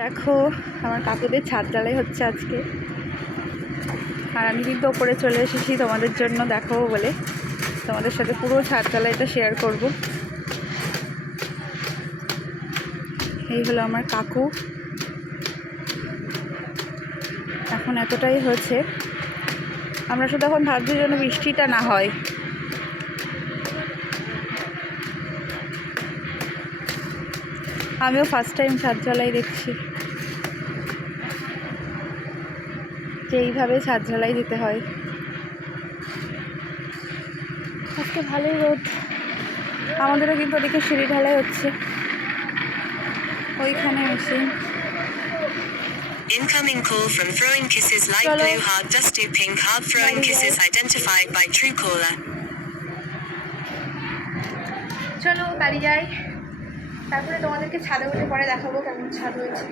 দেখো আমার কাকুদের ছাদ ঢালাই হচ্ছে আজকে, আর আমি কিন্তু ওপরে চলে এসেছি তোমাদের জন্য দেখাবো বলে। তোমাদের সাথে পুরো ছাদ ঢালাইটা শেয়ার করব। এই হলো আমার কাকু। এখন এতটাই হয়েছে, আমরা শুধু এখন ভাবছি যেন বৃষ্টিটা না হয়। আমিও ফার্স্ট টাইম ছাদ ঢালাই দেখছি, যে এইভাবে ছাদ ঢালাই দিতে হয়। আজকে ভালোই রোদ। আমাদেরও কিন্তু ওদিকে সিঁড়ি ঢালাই হচ্ছে, ওইখানে machine. Incoming call from Throwing Kisses light blue heart dusty pink heart Throwing Kisses identified by Truecaller. চলো বাড়ি যাই, তারপরে তোমাদেরকে ছাদে উঠে পরে দেখাবো কেমন ছাদ হয়েছে।